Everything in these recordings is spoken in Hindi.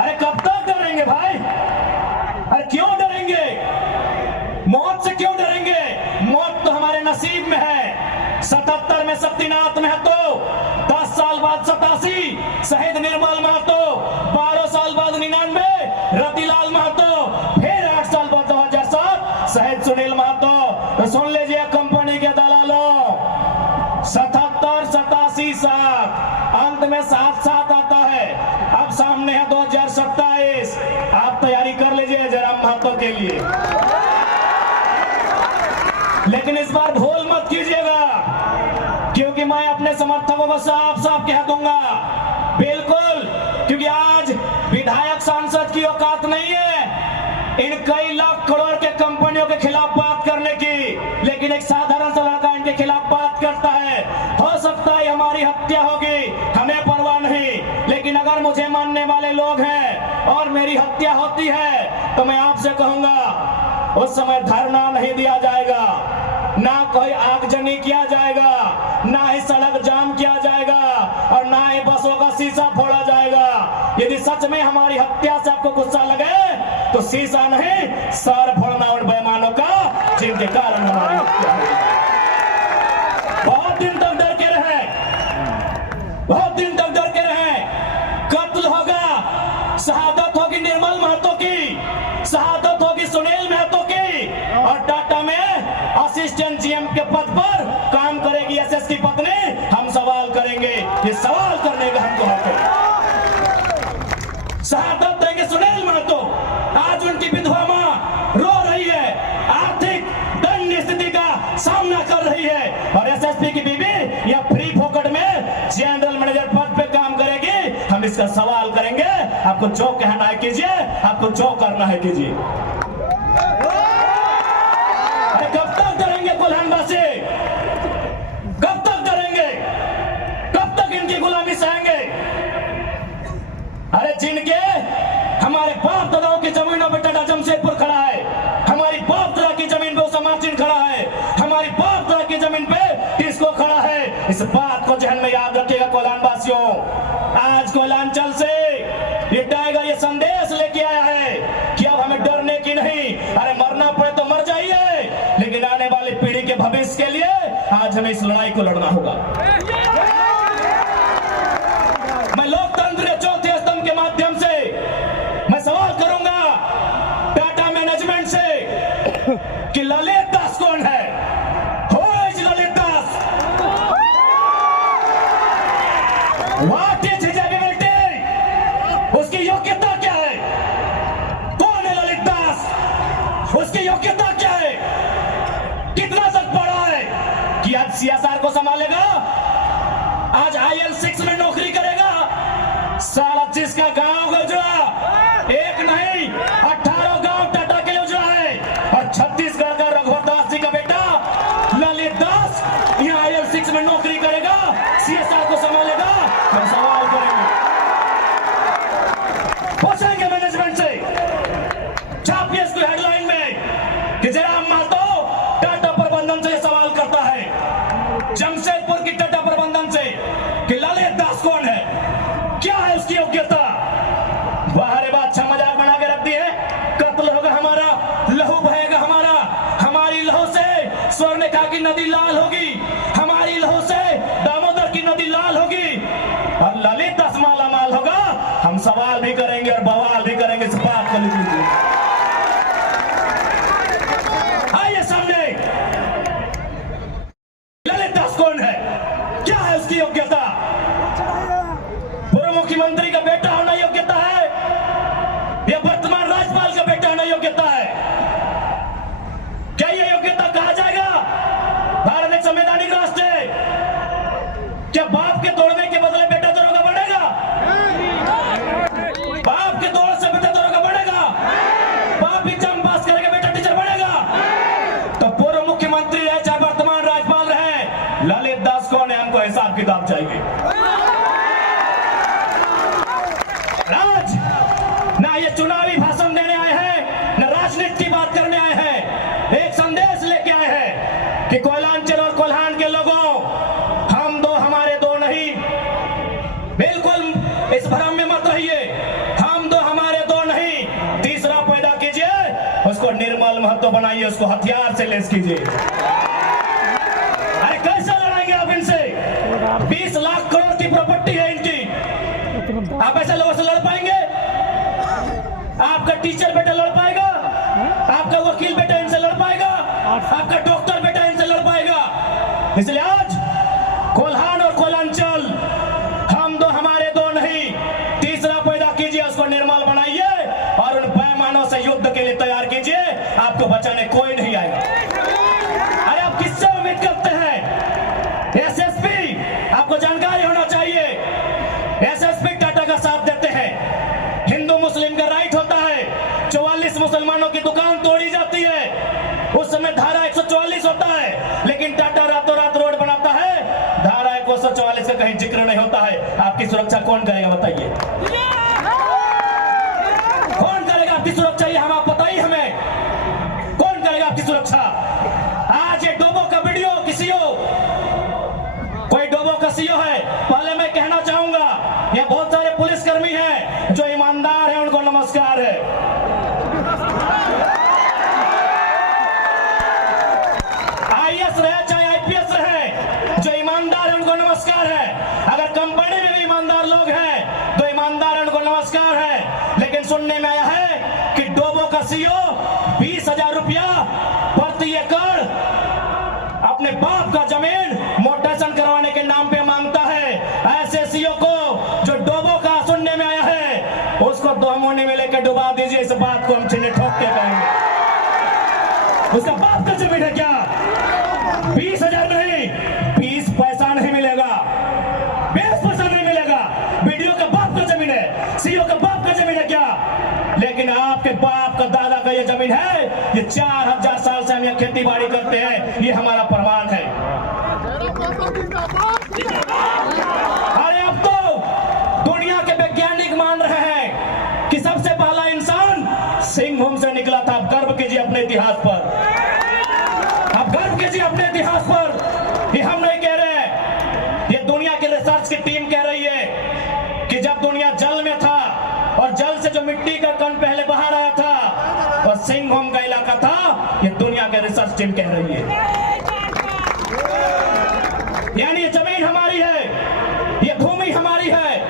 अरे कब तक डरेंगे भाई? अरे क्यों डरेंगे? मौत से क्यों डरेंगे? मौत तो हमारे नसीब में है। 77 में शक्तिनाथ महतो, 10 साल बाद 87 शहीद निर्मल महतो, 12 साल बाद 99 रतिलाल महतो, फिर 8 साल बाद 2007 शहीद सुनील महतो। तो सुन लीजिए कंपनी के दलालों, 77, 87, 7 अंत में 7 आता है। अब सामने है 2027। आप तैयारी कर लीजिए जरा महतो के लिए, लेकिन इस बार भूल मत कीजिएगा, क्योंकि मैं अपने समर्थकों को साफ साफ कह दूंगा, बिल्कुल, क्योंकि आज विधायक सांसद की औकात नहीं है इन कई लाख करोड़ के कंपनियों के खिलाफ बात करने की, लेकिन एक साधारण सा लड़का इनके खिलाफ बात करता है। हो सकता है हमारी हत्या होगी, हमें परवाह नहीं, लेकिन अगर मुझे मानने वाले लोग हैं और मेरी हत्या होती है तो मैं आपसे कहूंगा उस समय धरना नहीं दिया जाएगा, ना कोई आगजनी किया जाएगा, ना ही सड़क जाम किया जाएगा, और ना ही बसों का शीशा फोड़ा जाएगा। यदि सच में हमारी हत्या से आपको गुस्सा लगे तो शीशा नहीं, सर फोड़ना उन बेईमानों का जिनके कारण हमारी हत्या हुई। बहुत दिन तक डर के रहे, बहुत दिन तक डर के रहे। कत्ल होगा, शहादत होगी निर्मल महतो की, शहादत होगी सुनील महतो की, और टाटा में असिस्टेंट जीएम के पद पर काम करेगी एसएस की पत्नी। हम सवाल करेंगे, ये सवाल करने का हमको हक है। शहादत देंगे सुनील महतो, आज उनकी विधवा मां रो रही है, आर्थिक दयनीय स्थिति का सामना कर रही है, और एसएसपी की बीवी या फ्री फोकट में जनरल मैनेजर पद पे काम करेगी। हम इसका सवाल करेंगे, आपको जो कहना है कीजिए, आपको जो करना है कीजिए। कब तक डरेंगे कोल्हानवासी? कब तक डरेंगे? कब तक इनकी गुलामी सहेंगे? अरे जिनके हमारे बाप दादाओं की जमीनों पे टाटा जमशेदपुर खड़ा है, हमारी बाप दादा की जमीन पे उसा मार्जिन खड़ा है, हमारी बाप दादा की जमीन पे टिस्को खड़ा है। इस बात को जहन में याद रखिएगा कोल्हानवासियों। आज कोल्हांचल से ये टाइगर ये संदेश लेके आया है कि अब हमें डरने की नहीं, अरे मरना पड़े तो मर जाइए, लेकिन आने वाली पीढ़ी के भविष्य के लिए आज हमें इस लड़ाई को लड़ना होगा। मैं लोकतंत्र के चौथे स्तंभ के माध्यम से मैं सवाल करूंगा टाटा मैनेजमेंट से कि ललित दास कौन है? Who is Lalit Das? What is his ability? उसकी योग्यता क्या है? कौन है ललित दास? उसकी योग्यता क्या है? कितना तक पढ़ा है कि आज सीएसआर को संभालेगा, आज IL6 में नौकरी करेगा, 25 का गांव गुजरा, एक नहीं 18 गांव टाटा के लिए उजरा है, और छत्तीसगढ़ का रघुवर दास जी का बेटा ललित दास यहाँ IL6 में नौकरी करेगा, सीएसआर को संभालेगा। हम सवाल करेंगे, पूछेंगे मैनेजमेंट से, छापिए इसको हेडलाइन में कि जयराम महतो टाटा प्रबंधन से सवाल करता है, जमशेदपुर की टाटा प्रबंधन से, कि ललित दास कौन है, क्या है उसकी योग्यता? बाहर बात अच्छा मजाक बना के रखती है, कत्ल होगा हमारा, लहू बहेगा हमारा, हमारी लहू से स्वर्णरेखा की नदी लाल होगी, हमारी लहू से दामोदर की नदी लाल होगी, और ललित दास माला माल होगा। हम सवाल भी करेंगे और बवाल भी करेंगे, इस बात को लीजिए। आइए सामने, ललित दास कौन है, क्या है उसकी योग्यता? पूर्व मुख्यमंत्री का बेटा होना योग्यता है या वर्तमान राज्यपाल का बेटा होना योग्यता है? क्या यह योग्यता कहा जाएगा? भारत एक संवैधानिक राष्ट्र है, क्या बाप के तोड़ने के बदले बेटा दरोगा बढ़ेगा? बाप के तोड़ से बेटा दरोगा बढ़ेगा? बाप एग्जाम पास करेगा, बेटा टीचर बढ़ेगा? तो पूर्व मुख्यमंत्री रहे चाहे वर्तमान राज्यपाल रहे, ललित दास कौन है, हमको हिसाब किताब चाहिए। राज ना ये चुनावी भाषण देने आए हैं, न राजनीति की बात करने आए हैं, एक संदेश लेके आए हैं कि कोयलांचल और कोल्हान के लोगों, हम दो हमारे दो नहीं, बिल्कुल इस भ्रम में मत रहिए, हम दो डबल महत्व बनाइए, उसको हथियार से लेस कीजिए। अरे कैसे लड़ाएंगे आप इनसे? 20 लाख करोड़ की प्रॉपर्टी है इनकी, आप ऐसे लोगों से लड़ पाएंगे? आपका टीचर बेटा लड़ पाएगा? आपका वकील बेटा इनसे लड़ पाएगा? आपका डॉक्टर बेटा इनसे लड़ पाएगा? इसलिए आज कोल्हान और कोलांचल हम दो, हमारे दो नहीं, तीसरा पैदा कीजिए, उसको निर्मल बनाइए और उन बेईमानों से युद्ध के लिए तैयार कीजिए। आपको बचाने कोई नहीं आएगा। अरे आप किससे उम्मीद करते हैं? एसएसपी, आपको जानकारी होना चाहिए, एसएसपी टाटा का साथ देते हैं। हिंदू मुस्लिम का राइट होता है, 44 मुसलमानों की दुकान तोड़ी जाती है, उस समय धारा 144 होता है, लेकिन टाटा रातों रात रोड बनाता है, धारा 144 का कहीं जिक्र नहीं होता है। आपकी सुरक्षा कौन करेगा बताइए? कौन करेगा आपकी सुरक्षा? ये हम आप बताइए हमें, कौन करेगा आपकी सुरक्षा? आज ये डोबो का वीडियो किसी हो, कोई डोबो का सीओ है, पहले मैं कहना चाहूंगा ये बहुत सारे पुलिसकर्मी हैं जो ईमानदार हैं, उनको नमस्कार है। आईएएस रहे चाहे आईपीएस रहे, जो ईमानदार है उनको नमस्कार है। अगर कंपनी में भी ईमानदार लोग हैं तो ईमानदार है, उनको नमस्कार है। लेकिन सुनने में आया है कि डोबो का सीओ 20,000 रुपया प्रति एकड़ अपने बाप का जमीन मोटेशन करवाने के नाम पे मांगता है। ऐसे सीओ को जो डोबो का सुनने में आया है, उसको 2 महीने में लेकर डुबा दीजिए। इस बात को हम चिन्ह ठोक के कहेंगे। उसका बाप का जमीन है क्या? 20,000 नहीं, 20 पैसा नहीं मिलेगा, 20 पैसा नहीं मिलेगा। वीडियो का बाप का जमीन है, सीओ का बाप का जमीन है क्या? लेकिन आपके बाप का दादा का ये जमीन है, ये 4000 साल से हम यहाँ खेती बाड़ी करते हैं, ये हमारा प्रमाण है। अरे अब तो दुनिया के वैज्ञानिक मान रहे हैं कि सबसे पहला इंसान सिंहभूम से निकला था। आप गर्व कीजिए अपने इतिहास पर, आप गर्व कीजिए अपने इतिहास पर। ये हम नहीं कह रहे, ये दुनिया की रिसर्च की टीम कह रही है कि जब दुनिया जल में था और जल से जो मिट्टी का कण पहले बाहर आया था और सिंहभूम का इलाका था, ये दुनिया के रिसर्च टीम कह रही है। यानी ये जमीन हमारी है, ये भूमि हमारी है,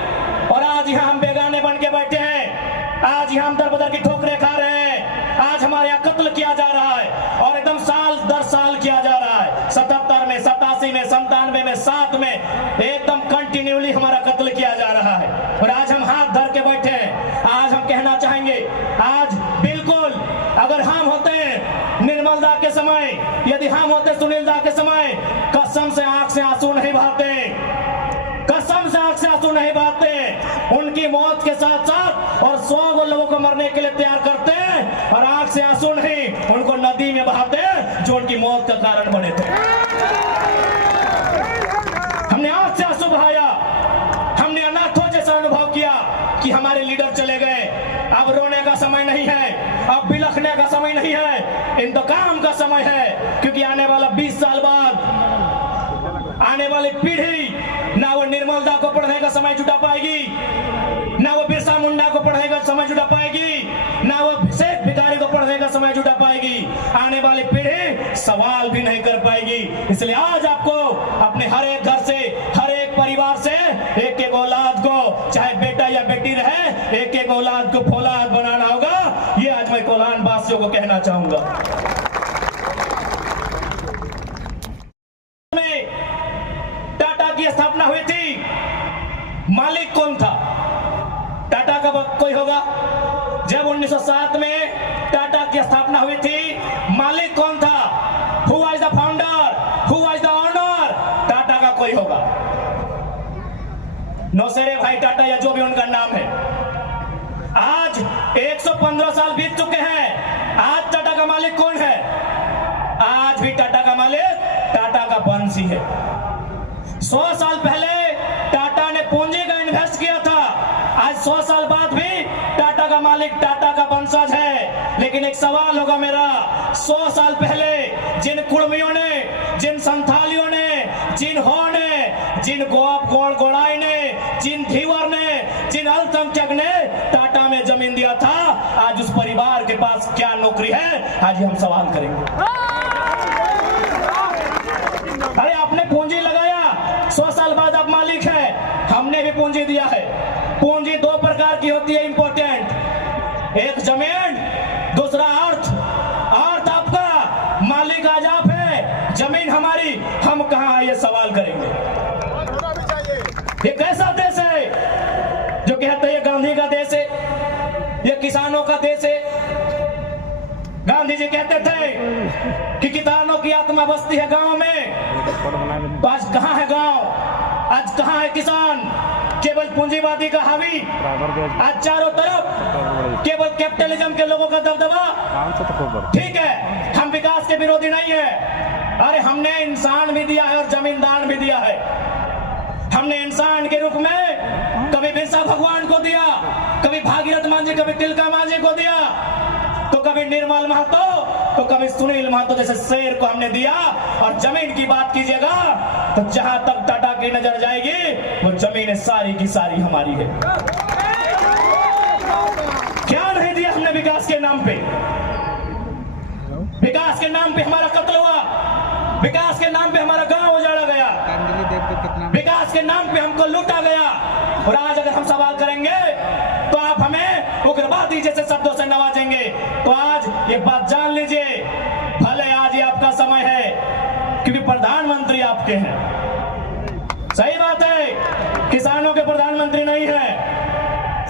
और आज यहाँ हम बेगाने बन के बैठे हैं। आज यहाँ हम दर बदर की ठोकरें खा रहे हैं। आज हमारे यहाँ कत्ल किया जा रहा है और एकदम साल दर साल किया जा रहा है। 77 में, 87 में, 97 में, 7 में एकदम कंटिन्यूली हमारा कत्ल किया जा रहा है, और आज हम हाथ धर के बैठे हैं। आज हम कहना चाहेंगे, आज बिल्कुल अगर हम होते निर्मल दा के समय, यदि हम होते सुनील दा के समय, कसम से आंख से आंसू नहीं बहाते, कसम से आंख से आंसू नहीं बहाते। उनकी मौत के साथ साथ और 100 लोगों को मरने के लिए तैयार करते हैं, और आंख से आंसू नहीं, उनको नदी में बहाते जो उनकी मौत का कारण बने थे। हमने आंख से आंसू बहाया, हमने अनाथों जैसा अनुभव किया कि हमारे लीडर चले गए। अब रोने का समय नहीं है, अब बिलखने का समय नहीं है, इंतकाम का समय है। क्योंकि आने वाला 20 साल बाद आने वाली पीढ़ी ना वो निर्मल दा को पढ़ने का समय जुटा पाएगी, ना वो बिरसा मुंडा को पढ़ने का समय जुटा पाएगी, ना वो शेख भिखारी को पढ़ने का समय जुटा पाएगी। आने वाली पीढ़ी सवाल भी नहीं कर पाएगी। इसलिए आज आपको अपने हर एक घर से, हर एक परिवार से एक एक औलाद को, चाहे बेटा या बेटी रहे, एक एक औलाद को फौलाद बनाना होगा। ये आज मैं कोल्हान वासियों को कहना चाहूंगा। टाटा की स्थापना हुई थी, मालिक कौन था? टाटा का कोई होगा? जब 1907 में टाटा की स्थापना हुई थी, मालिक कौन था? Who was the founder? Who was the owner? Tata का कोई होगा? नौसेरे भाई टाटा या जो भी उनका नाम है। आज 115 साल बीत चुके हैं, आज टाटा का मालिक कौन है? आज भी टाटा का मालिक टाटा का वंशी है। 100 साल पहले टाटा ने पूंजी का इन्वेस्ट किया था, आज 100 साल बाद भी टाटा का मालिक टाटा का वंशज है। लेकिन एक सवाल होगा मेरा, 100 साल पहले जिन कुर्मियों ने, जिन संथालियों ने, जिन हो ने, जिन गोड़ाई ने, जिन धीवर ने, जिन अल्पसंख्यक ने टाटा में जमीन दिया था, आज उस परिवार के पास क्या नौकरी है आज हम सवाल करेंगे। अरे आपने पूंजी लगाया, 100 साल बाद आप मालिक है, हमने भी पूंजी दिया है। पूंजी दो प्रकार की होती है इंपॉर्टेंट, एक जमीन, दूसरा अर्थ। अर्थ आपका, मालिक आज आप है, जमीन हमारी, हम कहां है ये सवाल करेंगे। ये कैसा देश है जो कहते हैं ये गांधी का देश है, ये किसानों का देश है। गांधी जी कहते थे कि किसानों की आत्मा बसती है गांव में, तो आज कहां है गांव, आज कहां है किसान। केवल पूंजीवादी का हावी, आज चारों तरफ केवल कैपिटलिज्म के लोगों का दबदबा। ठीक है, हम विकास के विरोधी नहीं है, अरे हमने इंसान भी दिया है और जमींदार भी दिया है। हमने इंसान के रूप में कभी बिरसा भगवान को दिया, कभी भागीरथ मांझी, कभी तिलका मांझी को दिया, तो कभी निर्मल महतो, तो कभी सुनील महतो जैसे शेर को हमने दिया। और जमीन की बात कीजिएगा तो जहां तक टाटा की नजर जाएगी वो जमीनें सारी की सारी हमारी है। क्या नहीं दिया हमने विकास के नाम पे। विकास के नाम पे हमारा कत्ल हुआ, विकास के नाम पे हमारा गांव उजाड़ा गया, विकास के नाम पे हमको लूटा गया। और आज अगर हम सवाल करेंगे तो आप हमें उग्रवादी जैसे शब्दों से नवाजेंगे। तो आज ये बात जान लीजिए, भले आज ये आपका समय है क्योंकि प्रधानमंत्री आपके हैं, सही बात है, किसानों के प्रधानमंत्री नहीं है।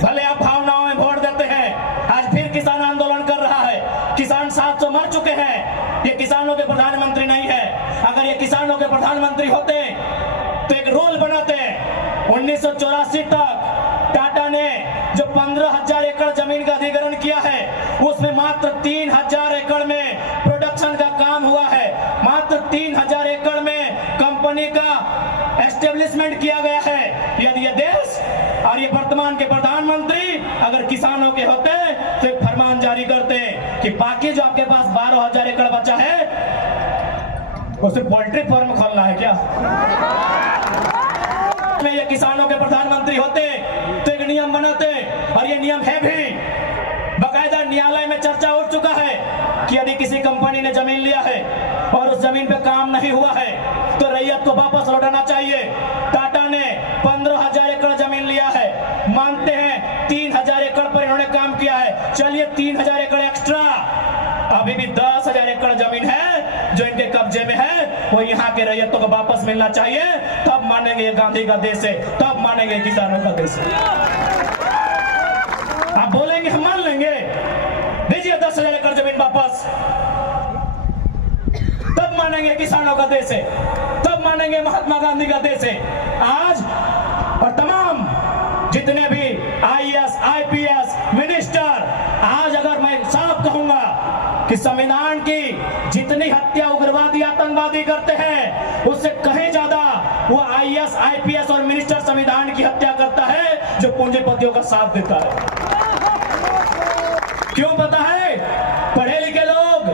भले आप भावनाओं में वोट देते हैं, आज फिर किसान आंदोलन कर रहा है, किसान 700 मर चुके हैं, ये किसानों के प्रधानमंत्री नहीं है। अगर ये किसानों के प्रधानमंत्री होते तो एक रूल बनाते। 1984 तक टाटा ने जो 15,000 एकड़ जमीन का अधिग्रहण किया है, उसमें मात्र 3,000 एकड़ में प्रोडक्शन का काम हुआ है, मात्र 3,000 एकड़ में कंपनी का एस्टेब्लिशमेंट किया गया है। यदि ये देश और ये वर्तमान के प्रधानमंत्री अगर किसानों के होते तो एक फरमान जारी करते कि बाकी जो आपके पास 12,000 एकड़ बचा है उसे पोल्ट्री फार्म खोलना है क्या। में ये किसानों के प्रधानमंत्री होते तो एक नियम बनाते, और ये नियम है भी, बकायदा न्यायालय में चर्चा उठ चुका है कि यदि किसी कंपनी ने जमीन लिया है और उस जमीन पे काम नहीं हुआ है तो रैयत को वापस लौटाना चाहिए। टाटा ने 15,000 एकड़ जमीन लिया है, मानते हैं 3,000 एकड़ पर इन्होंने काम किया है, चलिए 3,000 एकड़ एक्स्ट्रा, अभी भी 10,000 एकड़ जमीन है जो इनके कब्जे में है, वो यहाँ के रैयतों को वापस मिलना चाहिए। तब मानेंगे ये गांधी का देश है, तब मानेंगे किसानों का देश है। आप बोलेंगे हम मान लेंगे, दीजिए 10,000 एकड़ जमीन वापस, तब मानेंगे किसानों का देश है, तब मानेंगे महात्मा गांधी का देश है। आज और तमाम जितने भी IAS, IPS मिनिस्टर, आज अगर मैं साफ कहूंगा कि संविधान की जितनी हत्या उग्रवादी आतंकवादी करते हैं उससे कहीं ज्यादा वो IAS, IPS और मिनिस्टर संविधान की हत्या करता है जो पूंजीपतियों का साथ देता है। क्यों पता है? पढ़े लिखे लोग,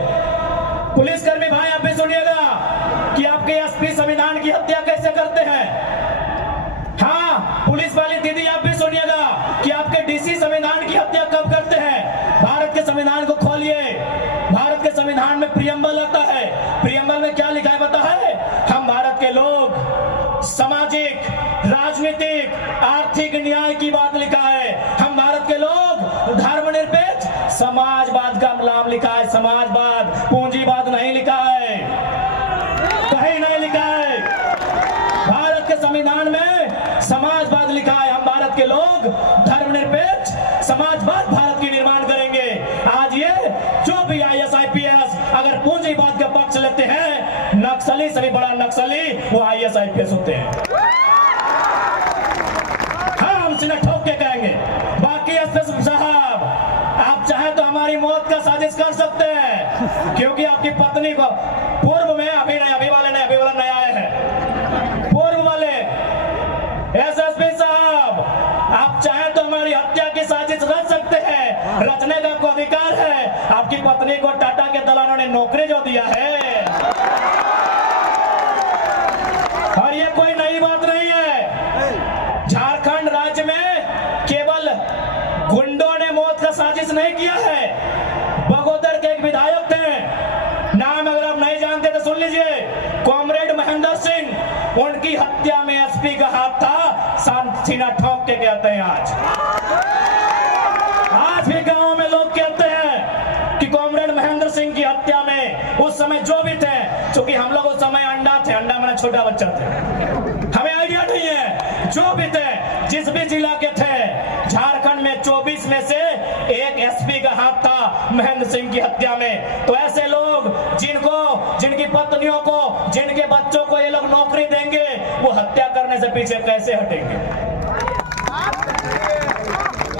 पुलिसकर्मी भाई आप भी सुनिएगा कि आपके SP संविधान की हत्या कैसे करते हैं। हाँ, पुलिस वाली दीदी आप भी सुनिएगा कि आपके DC संविधान की हत्या कब करते हैं। भारत के संविधान को खोलिए, भारत के संविधान में प्रियम्बल आता है, प्रियम्बल में क्या लिखा है पता है? हम भारत के लोग सामाजिक, राजनीतिक, आर्थिक न्याय की बात लिखा है। हम भारत के लोग धर्मनिरपेक्ष समाजवाद का नाम लिखा है, समाजवाद, पूंजीवाद नहीं लिखा है, कहीं नहीं लिखा है। भारत के संविधान में समाजवाद लिखा है। हम भारत के लोग धर्मनिरपेक्ष समाजवाद भारत की निर्माण करेंगे। आज ये जो भी IAS, IPS अगर पूंजीवाद का पक्ष लेते हैं, नक्सली से भी बड़ा नक्सली वो IAS, IPS होते हैं। हाँ, हम सीना ठोक के कहेंगे। बाकी SP साहब, आप चाहे तो हमारी मौत का साजिश कर सकते हैं, क्योंकि आपकी पत्नी को पूर्व में अभी वाला नया आए हैं, पूर्व वाले SSP साहब, आप चाहे तो हमारी हत्या की साजिश रच सकते हैं, रचने का आपको अधिकार है। आपकी पत्नी को टाटा के दलालों ने नौकरी जो दिया है, और ये कोई नई बात नहीं है। झारखंड राज्य में केवल गुंडों ने मौत का साजिश नहीं किया है। बगोदर के एक विधायक थे, सीना ठोक के कहते हैं आज भी गांव में लोग कहते हैं कि कॉमरेड महेंद्र सिंह की हत्या में उस समय जो भी थे, क्योंकि हम लोग उस समय अंडा थे, अंडा मेरा छोटा बच्चा थे, हमें आइडिया नहीं है, जो भी थे, जिस भी जिला के थे, झारखंड में 24 में से एक एसपी का हाथ था महेंद्र सिंह की हत्या में। तो ऐसे लोग जिनकी पत्नियों को, जिनके बच्चों को ये लोग नौकरी देंगे, वो हत्या करने से पीछे कैसे हटेंगे?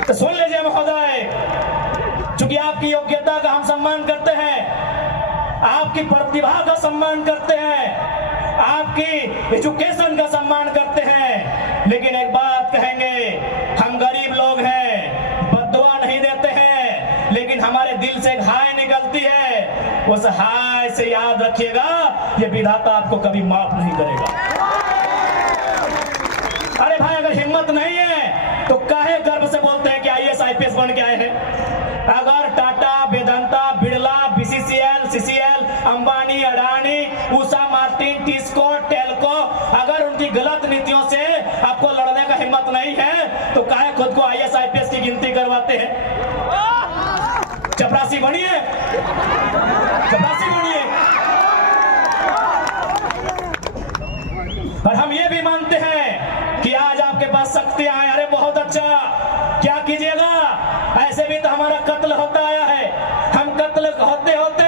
तो सुन लीजिए महोदय, क्योंकि आपकी योग्यता का हम सम्मान करते हैं, आपकी प्रतिभा का सम्मान करते हैं, आपकी एजुकेशन का सम्मान करते हैं, लेकिन एक बात कहेंगे, हम गरीब लोग हैं, बद्दुआ नहीं देते हैं, लेकिन हमारे दिल से एक हाय निकलती है, उस हाय से याद रखिएगा, ये विधाता आपको कभी माफ नहीं करेगा। अरे भाई, अगर हिम्मत नहीं है तो काहे गर्व से बोलते हैं कि IAS IPS बन के आए हैं? अगर Tata, Vedanta, Birla, BCCL, CCL, Ambani, Adani, Usha Martin, TISCO, Telco, अगर उनकी गलत नीतियों से आपको लड़ने का हिम्मत नहीं है तो काहे खुद को IAS IPS की गिनती करवाते हैं? चपरासी बनिए, चपरासी बनिए। और हम ये भी मानते हैं कि आज आपके पास शक्तियां हैं, अरे बहुत अच्छा, क्या कीजिएगा, ऐसे भी तो हमारा कत्ल होता आया है, हम कत्ल होते होते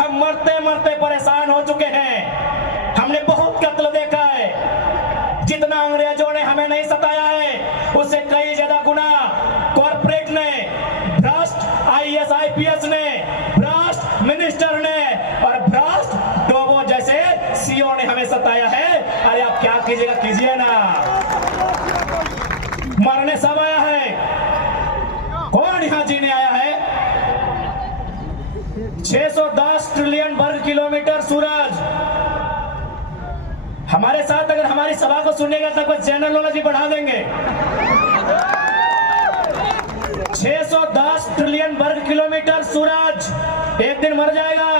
हम मरते मरते परेशान हो चुके हैं, हमने बहुत कत्ल देखा है, जितना अंग्रेजों ने हमें नहीं सताया है उससे कई ज्यादा गुना कॉर्पोरेट ने, भ्रष्ट IAS IPS ने, भ्रष्ट मिनिस्टर ने और भ्रष्ट डोबो जैसे CEO ने हमें सताया है। अरे आप क्या कीजिएगा, कीजिए ना, मरने सब आया है, कौन यहां जीने आया है? 610 ट्रिलियन वर्ग किलोमीटर सूरज। हमारे साथ अगर हमारी सभा को सुनेगा तो कुछ जनरल नॉलेज बढ़ा देंगे। 610 ट्रिलियन वर्ग किलोमीटर सूरज एक दिन मर जाएगा,